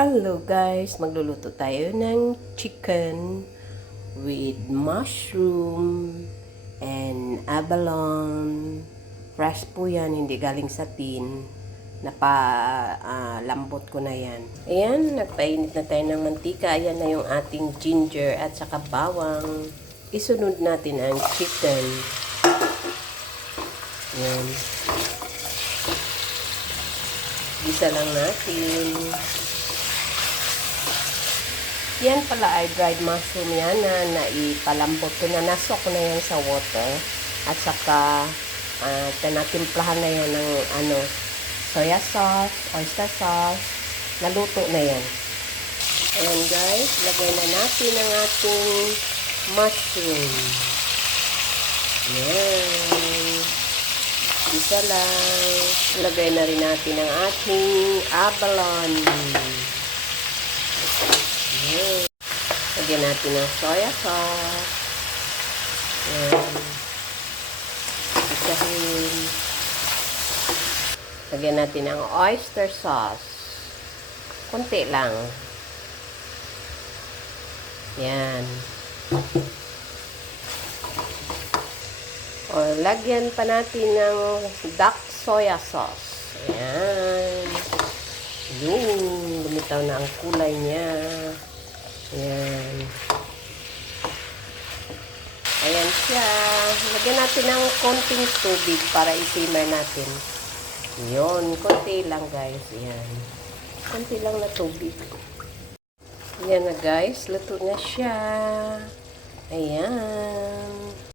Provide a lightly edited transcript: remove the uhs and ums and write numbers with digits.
Hello guys, magluluto tayo ng chicken with mushroom and abalone. Fresh po yan, hindi galing sa tin. Lambot ko na yan. Ayan, nagpainit na tayo ng mantika. Ayan na yung ating ginger at saka bawang. Isunod natin ang chicken. Ayan. Gisa lang natin. Yan pala ay dried mushroom yan na naipalambot ko na. Nasok na yan sa water. At saka tinatimplahan na yan ng soya sauce, oyster sauce. Naluto na yan. Ayan guys, lagay na natin ang ating mushroom. Yan. Isa lang. Lagay na rin natin ang ating abalone. Yan. Lagyan natin ng soya sauce. Yan. Isahin. Lagyan natin ng oyster sauce. Kunti lang. Yan. O, lagyan pa natin ng dark soya sauce. Ayan. Yun. Lumitaw na ang kulay niya. Ayan. Ayan siya. Lagyan natin ng konting tubig para i-simmer natin. Yun. Konti lang guys. Ayan. Konti lang na tubig. Ayan na guys. Luto na siya. Ayan.